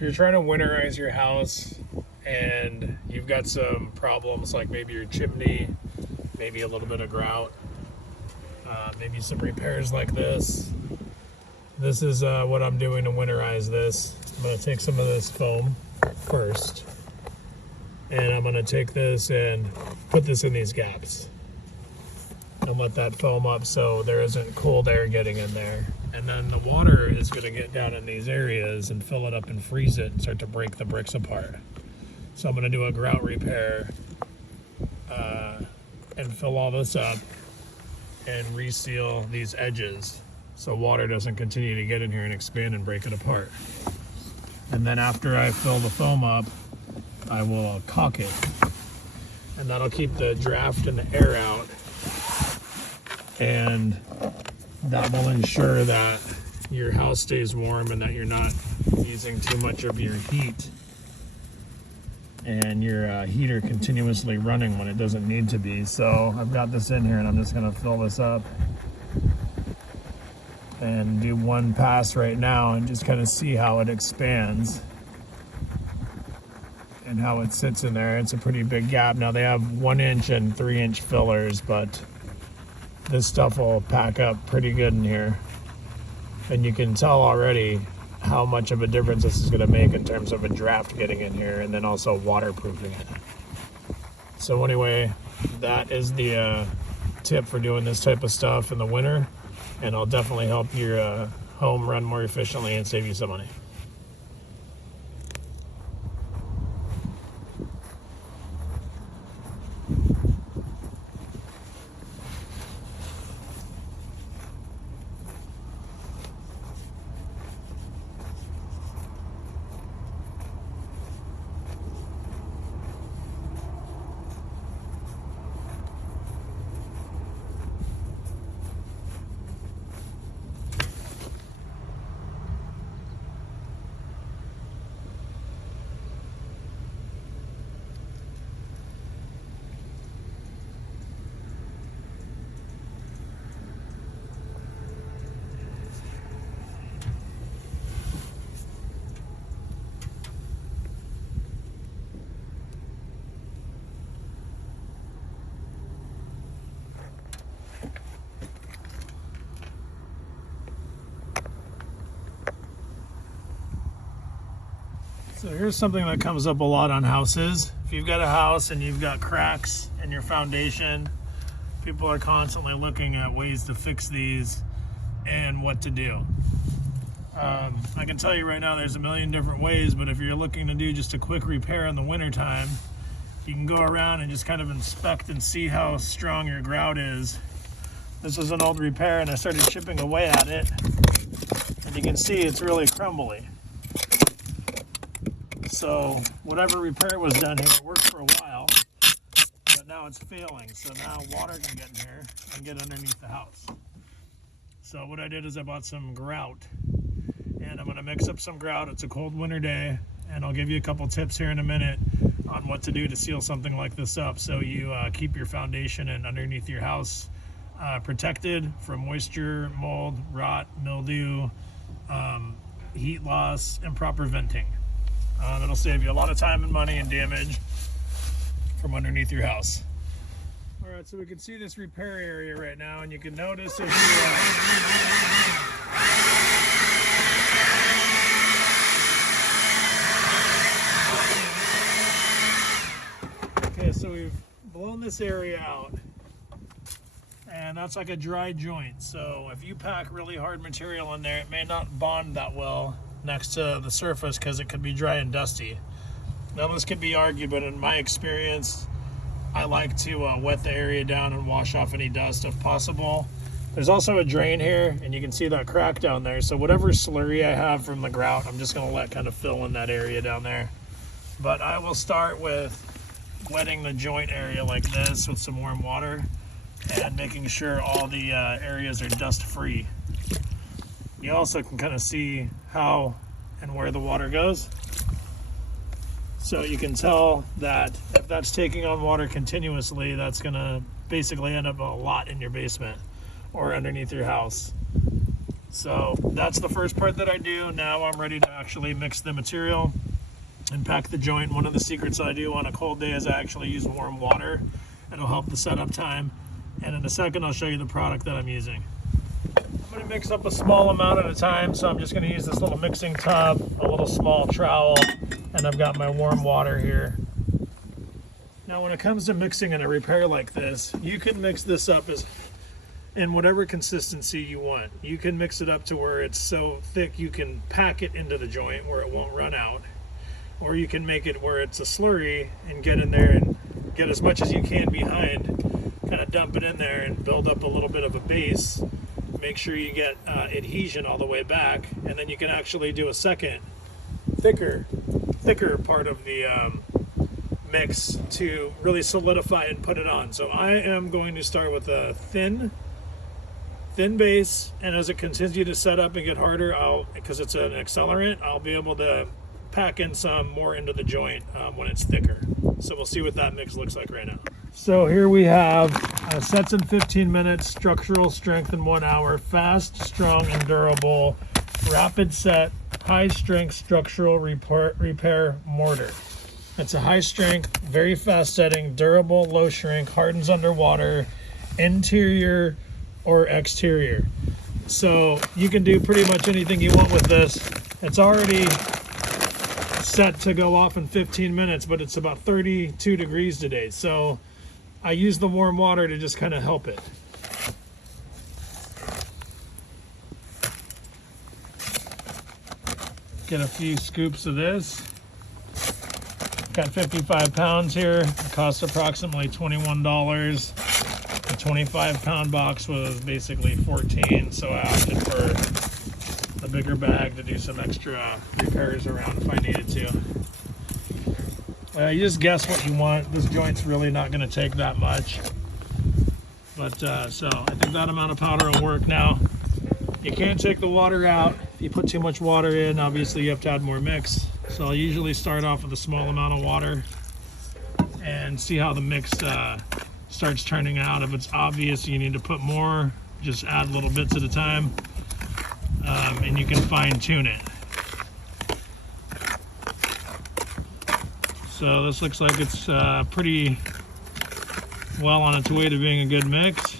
If you're trying to winterize your house and you've got some problems like maybe your chimney, maybe a little bit of grout, maybe some repairs like this, this is what I'm doing to winterize this. I'm going to take some of this foam first, and I'm going to take this and put this in these gaps and let that foam up so there isn't cold air getting in there. And then the water is going to get down in these areas and fill it up and freeze it and start to break the bricks apart. So I'm going to do a grout repair and fill all this up and reseal these edges so water doesn't continue to get in here and expand and break it apart. And then after I fill the foam up, I will caulk it, and that'll keep the draft and the air out, and that will ensure that your house stays warm and that you're not using too much of your heat and your heater continuously running when it doesn't need to be. So I've got this in here, and I'm just going to fill this up and do one pass right now and just kind of see how it expands and how it sits in there. It's a pretty big gap. Now they have 1 inch and 3 inch fillers, but this stuff will pack up pretty good in here. And you can tell already how much of a difference this is going to make in terms of a draft getting in here, and then also waterproofing it. So anyway, that is the tip for doing this type of stuff in the winter, and it'll definitely help your home run more efficiently and save you some money. So here's something that comes up a lot on houses. If you've got a house and you've got cracks in your foundation, people are constantly looking at ways to fix these and what to do. I can tell you right now there's a million different ways, but if you're looking to do just a quick repair in the wintertime, you can go around and just kind of inspect and see how strong your grout is. This is an old repair, and I started chipping away at it, and you can see it's really crumbly. So whatever repair was done here, it worked for a while, but now it's failing. So now water can get in here and get underneath the house. So what I did is I bought some grout, and I'm going to mix up some grout. It's a cold winter day, and I'll give you a couple tips here in a minute on what to do to seal something like this up so you keep your foundation and underneath your house protected from moisture, mold, rot, mildew, heat loss, and proper venting. That'll save you a lot of time and money and damage from underneath your house. All right, so we can see this repair area right now, and you can notice if okay, so we've blown this area out, and that's like a dry joint. So if you pack really hard material in there, it may not bond that well next to the surface because it could be dry and dusty. Now this could be argued, but in my experience, I like to wet the area down and wash off any dust if possible. There's also a drain here, and you can see that crack down there. So whatever slurry I have from the grout, I'm just gonna let kind of fill in that area down there. But I will start with wetting the joint area like this with some warm water and making sure all the areas are dust free. You also can kind of see how and where the water goes. So you can tell that if that's taking on water continuously, that's gonna basically end up a lot in your basement or underneath your house. So that's the first part that I do. Now I'm ready to actually mix the material and pack the joint. One of the secrets I do on a cold day is I actually use warm water. It'll help the setup time. And in a second, I'll show you the product that I'm using. I'm going to mix up a small amount at a time, so I'm just going to use this little mixing tub, a little small trowel, and I've got my warm water here. Now when it comes to mixing in a repair like this, you can mix this up as in whatever consistency you want. You can mix it up to where it's so thick you can pack it into the joint where it won't run out, or you can make it where it's a slurry and get in there and get as much as you can behind, kind of dump it in there and build up a little bit of a base. Make sure you get adhesion all the way back, and then you can actually do a second thicker part of the mix to really solidify and put it on. So I am going to start with a thin base, and as it continues to set up and get harder, because it's an accelerant, I'll be able to pack in some more into the joint when it's thicker. So we'll see what that mix looks like right now. So here we have sets in 15 minutes, structural strength in 1 hour, fast, strong, and durable, rapid set, high strength structural repair mortar. It's a high strength, very fast setting, durable, low shrink, hardens underwater, interior or exterior. So you can do pretty much anything you want with this. It's already set to go off in 15 minutes, but it's about 32 degrees today. So I use the warm water to just kind of help it. Get a few scoops of this. Got 55 pounds here. It costs approximately $21. The 25-pound box was basically $14, so I opted for the bigger bag to do some extra repairs around if I needed to. You just guess what you want. This joint's really not going to take that much. But so I think that amount of powder will work. Now, you can't take the water out. If you put too much water in, obviously you have to add more mix. So I'll usually start off with a small amount of water and see how the mix starts turning out. If it's obvious you need to put more, just add little bits at a time, and you can fine tune it. So this looks like it's pretty well on its way to being a good mix.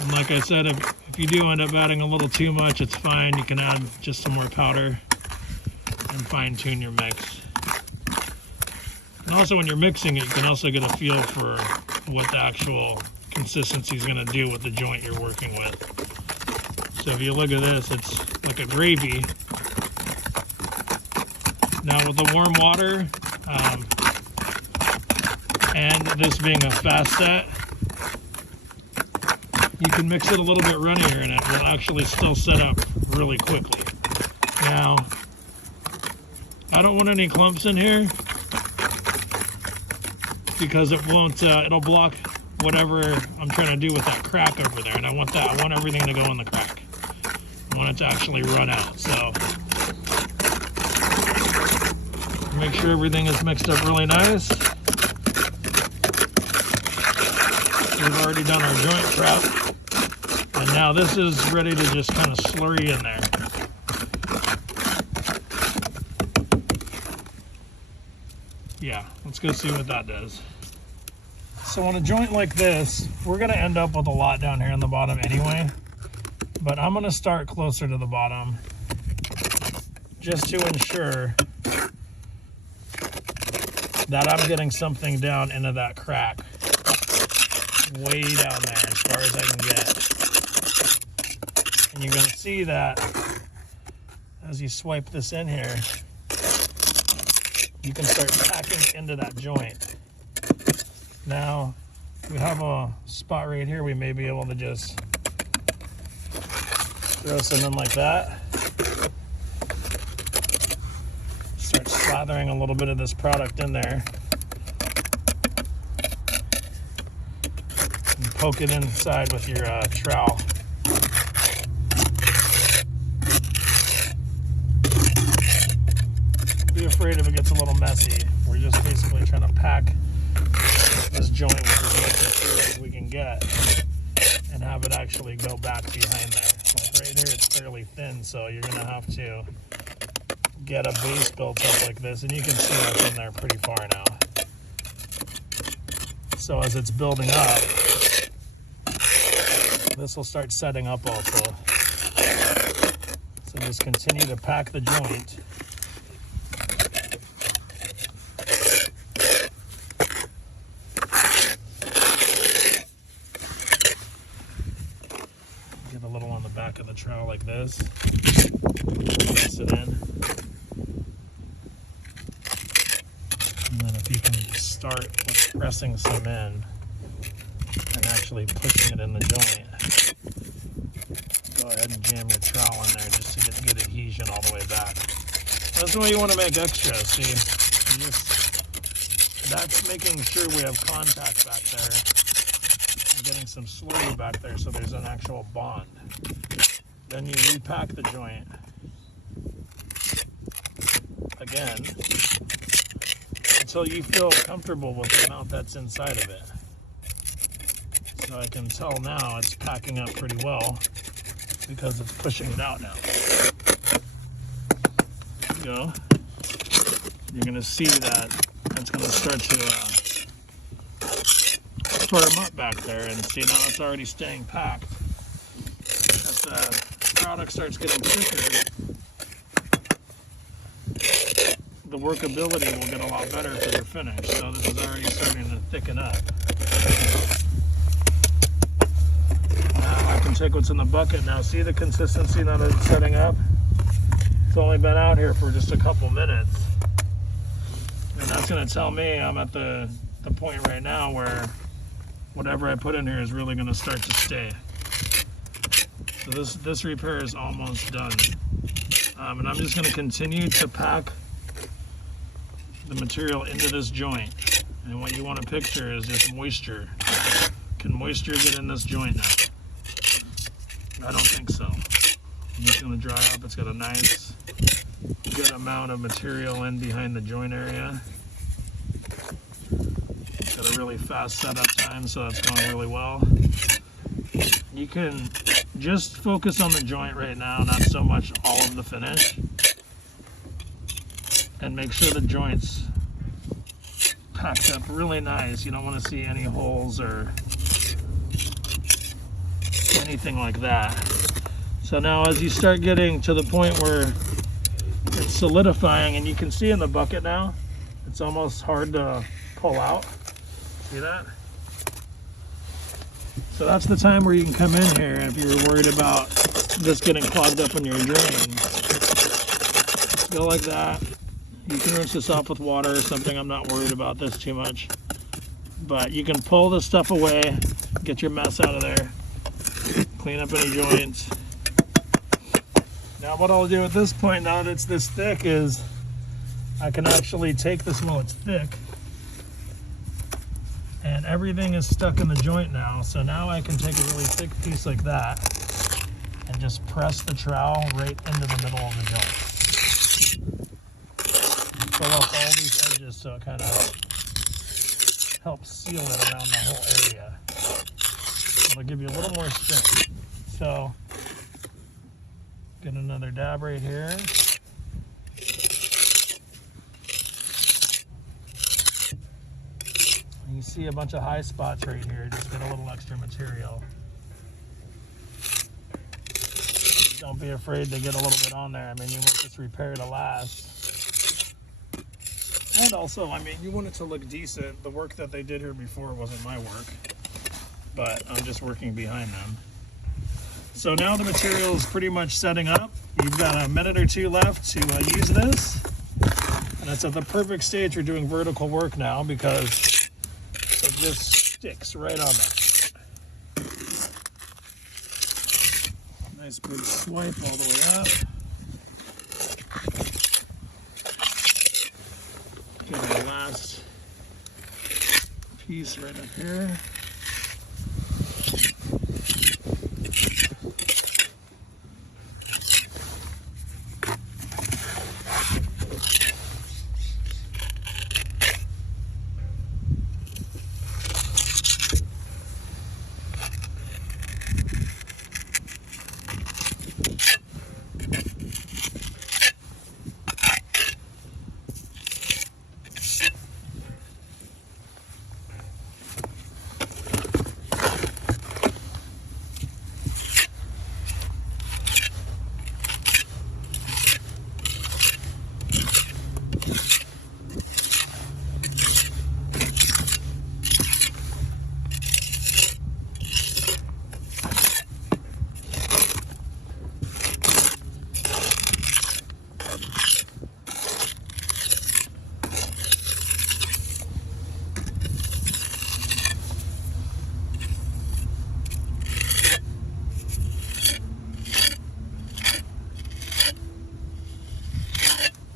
And like I said, if you do end up adding a little too much, it's fine. You can add just some more powder and fine tune your mix. And also when you're mixing it, you can also get a feel for what the actual consistency is going to do with the joint you're working with. So if you look at this, it's like a gravy. Now with the warm water, and this being a fast set, you can mix it a little bit runnier and it will actually still set up really quickly. Now, I don't want any clumps in here because it won't, it'll block whatever I'm trying to do with that crack over there. And I want everything to go in the crack. I want it to actually run out. So make sure everything is mixed up really nice. We've already done our joint prep. And now this is ready to just kind of slurry in there. Yeah, let's go see what that does. So on a joint like this, we're gonna end up with a lot down here in the bottom anyway, but I'm gonna start closer to the bottom just to ensure that I'm getting something down into that crack, way down there as far as I can get. And you're gonna see that as you swipe this in here, you can start packing into that joint. Now, we have a spot right here, we may be able to just throw some in like that. Start slathering a little bit of this product in there. And poke it inside with your trowel. Be afraid if it gets a little messy. We're just basically trying to pack this joint with as much material as we can get and have it actually go back behind there. right here it's fairly thin, so you're gonna have to get a base built up like this, and you can see that's in there pretty far now. So as it's building up, this will start setting up also. So just continue to pack the joint. Get a little on the back of the trowel like this. Press it in. And then if you can start with pressing some in and actually pushing it in the joint. Go ahead and jam your trowel in there just to get good adhesion all the way back. That's the way you want to make extra. See, that's making sure we have contact back there. And getting some slurry back there so there's an actual bond. Then you repack the joint again until you feel comfortable with the amount that's inside of it. So I can tell now it's packing up pretty well because it's pushing it out now. There you go. You're going to see that it's going to start to firm up back there, and see now it's already staying packed. As the product starts getting thicker, the workability will get a lot better for the finish. So this is already starting to thicken up. Now I can take what's in the bucket now. See the consistency that it's setting up? It's only been out here for just a couple minutes. And that's going to tell me I'm at the point right now where whatever I put in here is really going to start to stay. So this repair is almost done. And I'm just going to continue to pack the material into this joint. And what you want to picture is just moisture. Can moisture get in this joint now? I don't think so. I'm just going to dry up. It's got a nice, good amount of material in behind the joint area. It's got a really fast setup time, so that's going really well. You can just focus on the joint right now, not so much all of the finish. And make sure the joint's packed up really nice. You don't want to see any holes or anything like that. So now as you start getting to the point where it's solidifying, and you can see in the bucket now, it's almost hard to pull out. See that? So that's the time where you can come in here if you were worried about this getting clogged up in your drain. Just go like that. You can rinse this off with water or something. I'm not worried about this too much. But you can pull this stuff away, get your mess out of there, clean up any joints. Now what I'll do at this point, now that it's this thick, is I can actually take this while it's thick, and everything is stuck in the joint now. So now I can take a really thick piece like that and just press the trowel right into the middle of the joint. Pull up all these edges so it kind of helps seal it around the whole area. It'll give you a little more strength. So get another dab right here. And you see a bunch of high spots right here. Just get a little extra material. Don't be afraid to get a little bit on there. I mean, you want this repair to last. And also, I mean, you want it to look decent. The work that they did here before wasn't my work, but I'm just working behind them. So now the material is pretty much setting up. You've got a minute or two left to use this. And it's at the perfect stage for doing vertical work now because it just sticks right on there. Nice big swipe all the way up. Get our last piece right up here.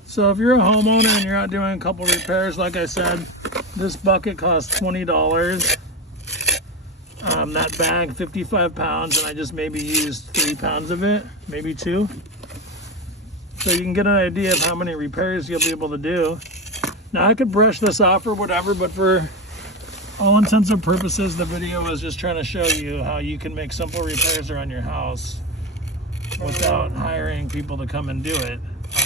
So if you're a homeowner and you're out doing a couple repairs, like I said, this bucket costs $20. That bag, 55 pounds, and I just maybe used 3 pounds of it, maybe 2. So you can get an idea of how many repairs you'll be able to do. Now I could brush this off or whatever, but for all intents and purposes, the video was just trying to show you how you can make simple repairs around your house without hiring people to come and do it.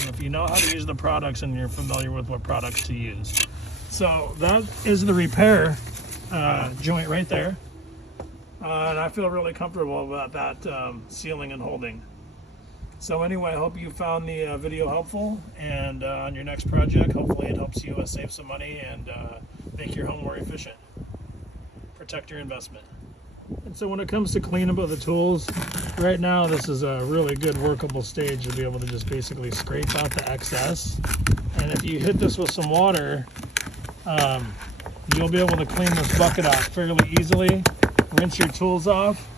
If you know how to use the products and you're familiar with what products to use. So that is the repair joint right there. And I feel really comfortable about that sealing and holding. So anyway, I hope you found the video helpful, and on your next project, hopefully it helps you save some money and make your home more efficient. Protect your investment. And so when it comes to cleanup of the tools, right now this is a really good workable stage to be able to just basically scrape out the excess. And if you hit this with some water, you'll be able to clean this bucket out fairly easily, rinse your tools off,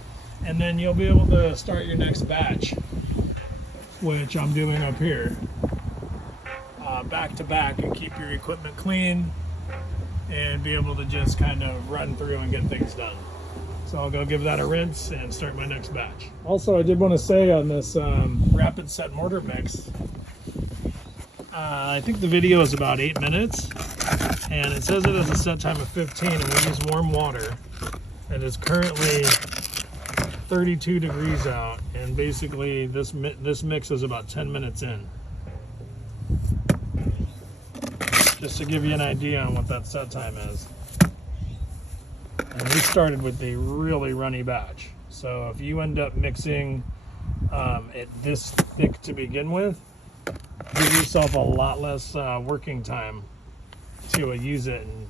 and then you'll be able to start your next batch, which I'm doing up here, back to back, and keep your equipment clean and be able to just kind of run through and get things done. So I'll go give that a rinse and start my next batch. Also, I did want to say on this rapid set mortar mix, I think the video is about 8 minutes, and it says it has a set time of 15, and we use warm water. It is currently 32 degrees out, and basically this mix is about 10 minutes in. Just to give you an idea on what that set time is. And we started with a really runny batch. So if you end up mixing it this thick to begin with, give yourself a lot less working time to use it and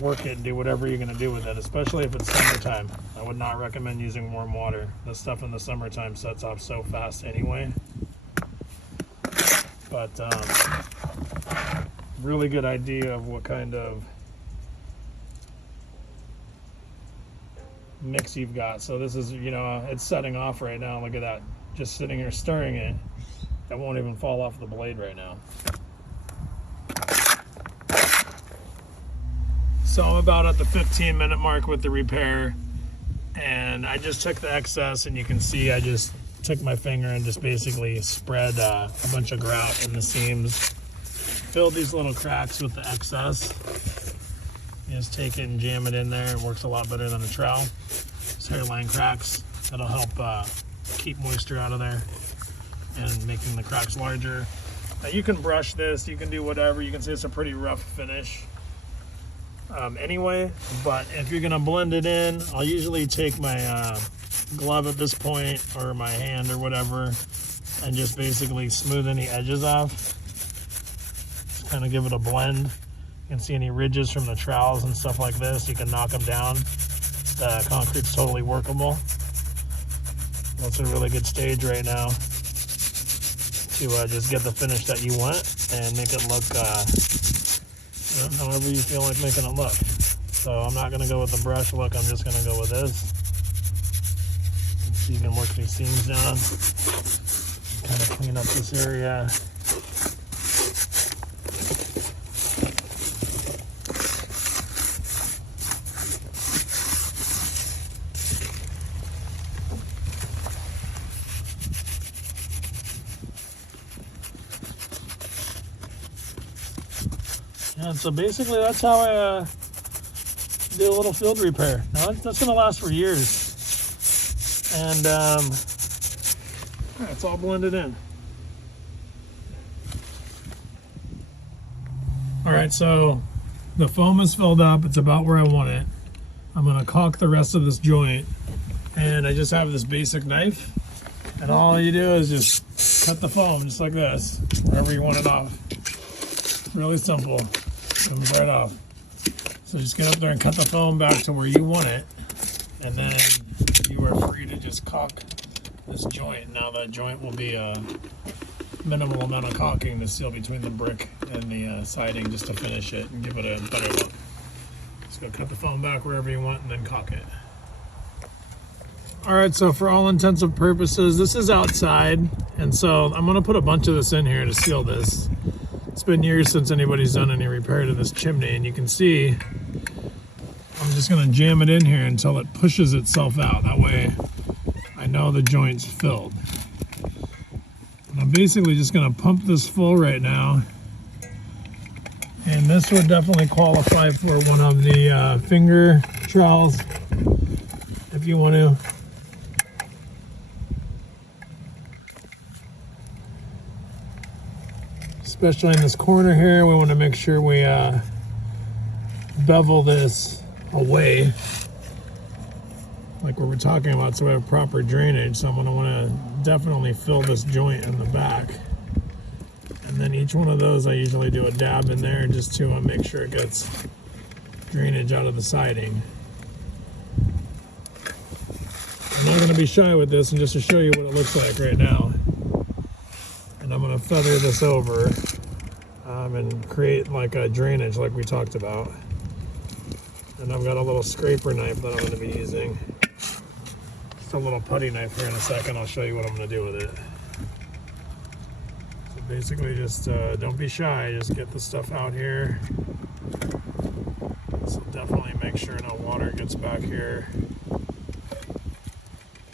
work it and do whatever you're going to do with it, especially if it's summertime. I would not recommend using warm water. This stuff in the summertime sets off so fast anyway. But really good idea of what kind of mix you've got. So this is, you know, it's setting off right now. Look at that, just sitting here stirring it. That won't even fall off the blade right now. So I'm about at the 15-minute mark with the repair, and I just took the excess, and you can see I just took my finger and just basically spread a bunch of grout in the seams, filled these little cracks with the excess. You just take it and jam it in there. It works a lot better than a trowel. It's hairline cracks. That'll help keep moisture out of there and making the cracks larger. Now you can brush this, you can do whatever. You can see it's a pretty rough finish anyway, but if you're gonna blend it in, I'll usually take my glove at this point, or my hand or whatever, and just basically smooth any edges off. Just kind of give it a blend. You can see any ridges from the trowels and stuff like this. You can knock them down. The concrete's totally workable. That's a really good stage right now to just get the finish that you want and make it look you know, however you feel like making it look. So I'm not going to go with the brush look. I'm just going to go with this. So you can work these seams down, kind of clean up this area. And so basically that's how I do a little field repair. Now that's going to last for years. And it's all blended in. All right, so the foam is filled up. It's about where I want it. I'm going to caulk the rest of this joint. And I just have this basic knife. And all you do is just cut the foam just like this, wherever you want it off. Really simple. Comes right off. So just get up there and cut the foam back to where you want it, and then you are free to just caulk this joint. Now that joint will be a minimal amount of caulking to seal between the brick and the siding just to finish it and give it a better look. So cut the foam back wherever you want and then caulk it. Alright, so for all intents and purposes, this is outside, and so I'm going to put a bunch of this in here to seal this. It's been years since anybody's done any repair to this chimney, and you can see I'm just going to jam it in here until it pushes itself out. That way I know the joint's filled. And I'm basically just going to pump this full right now. And this would definitely qualify for one of the finger trowels if you want to. Especially in this corner here, we want to make sure we bevel this away like we were talking about, so we have proper drainage. So I'm going to want to definitely fill this joint in the back, and then each one of those I usually do a dab in there just to make sure it gets drainage out of the siding. I'm not going to be shy with this, and just to show you what it looks like right now, and I'm going to feather this over and create like a drainage like we talked about. And I've got a little scraper knife that I'm going to be using. Just a little putty knife here in a second. I'll show you what I'm going to do with it. So basically just don't be shy, just get the stuff out here. So definitely make sure no water gets back here,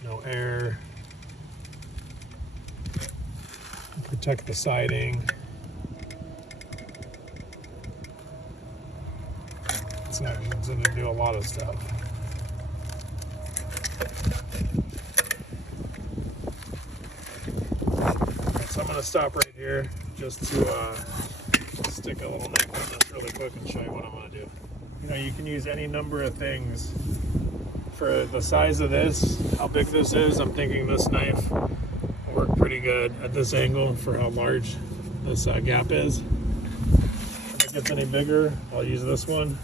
no air. Protect the siding. It's going to do a lot of stuff. Right, so I'm going to stop right here just to stick a little knife in this really quick and show you what I'm going to do. You know, you can use any number of things. For the size of this, how big this is, I'm thinking this knife will work pretty good at this angle for how large this gap is. If it gets any bigger, I'll use this one.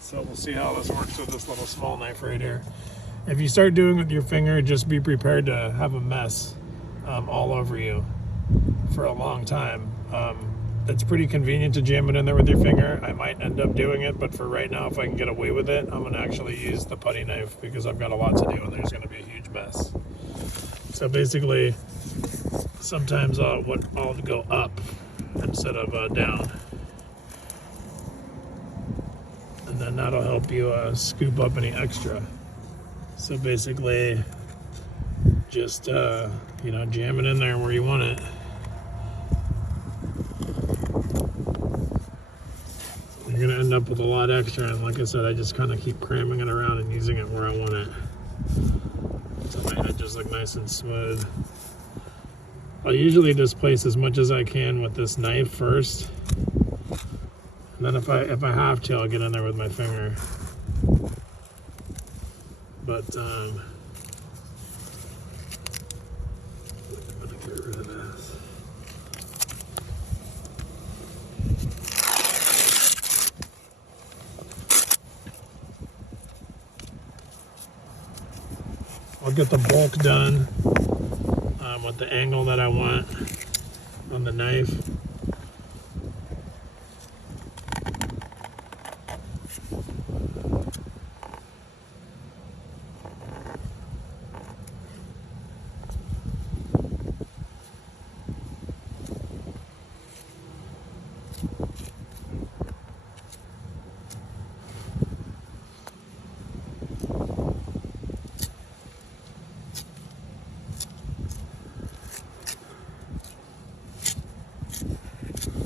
So we'll see how this works with this little small knife right here. If you start doing it with your finger, just be prepared to have a mess all over you for a long time. It's pretty convenient to jam it in there with your finger. I might end up doing it, but for right now, if I can get away with it, I'm going to actually use the putty knife because I've got a lot to do and there's going to be a huge mess. So basically, sometimes I'll go up instead of down. And then that'll help you scoop up any extra. So basically, just you know, jam it in there where you want it. You're gonna end up with a lot extra, and like I said, I just kind of keep cramming it around and using it where I want it. So my edges look nice and smooth. I'll usually displace as much as I can with this knife first. And then if I have to, I'll get in there with my finger. But I'm gonna get rid of this. I'll get the bulk done with the angle that I want on the knife.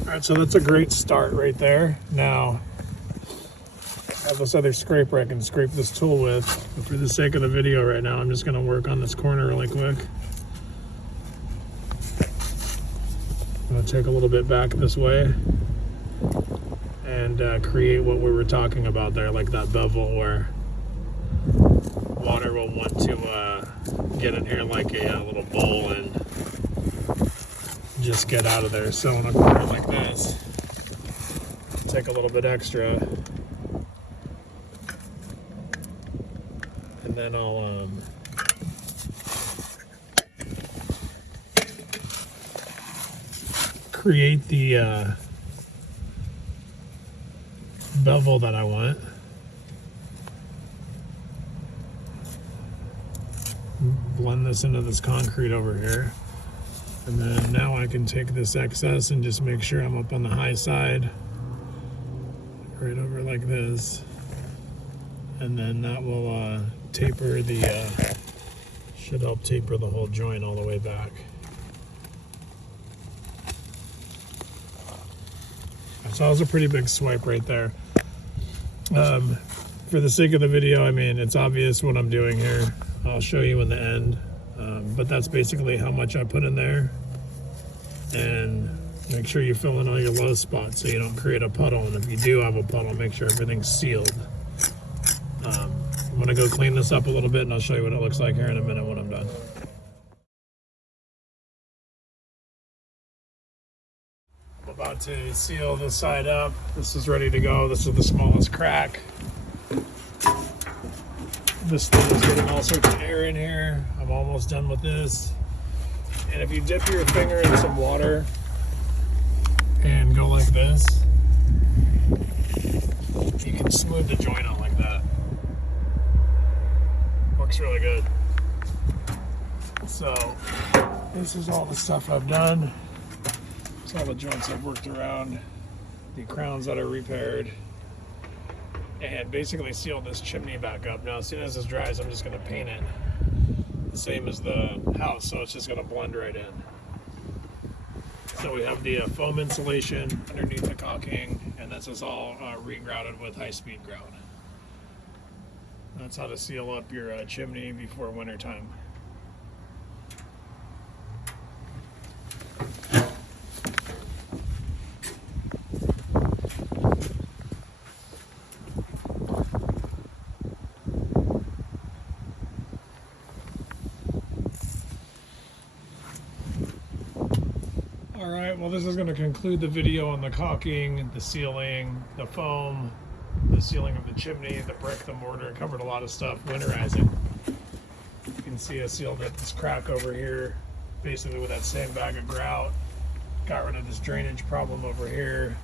All right, so that's a great start right there. Now, I have this other scraper I can scrape this tool with, but for the sake of the video right now, I'm just gonna work on this corner really quick. I'm gonna take a little bit back this way and create what we were talking about there, like that bevel where water will want to get in here like a little bowl and just get out of there. So in a corner like this, take a little bit extra, and then I'll create the bevel that I want. Blend this into this concrete over here. And then now I can take this excess and just make sure I'm up on the high side. Right over like this. And then that will taper the, should help taper the whole joint all the way back. So that was a pretty big swipe right there. For the sake of the video, I mean, it's obvious what I'm doing here. I'll show you in the end. But that's basically how much I put in there. And make sure you fill in all your low spots so you don't create a puddle. And if you do have a puddle, make sure everything's sealed. I'm gonna go clean this up a little bit and I'll show you what it looks like here in a minute when I'm done. I'm about to seal this side up. This is ready to go. This is the smallest crack. This thing is getting all sorts of air in here. I'm almost done with this. And if you dip your finger in some water and go like this, you can smooth the joint out like that. Works really good. So this is all the stuff I've done. It's all the joints I've worked around, the crowns that are repaired, and basically seal this chimney back up. Now, as soon as this dries, I'm just going to paint it the same as the house, so it's just going to blend right in. So we have the foam insulation underneath the caulking, and this is all regrouted with high-speed grout. That's how to seal up your chimney before winter time. Alright, well, this is going to conclude the video on the caulking, the sealing, the foam, the sealing of the chimney, the brick, the mortar. Covered a lot of stuff. Winterizing. You can see I sealed up this crack over here basically with that same bag of grout. Got rid of this drainage problem over here.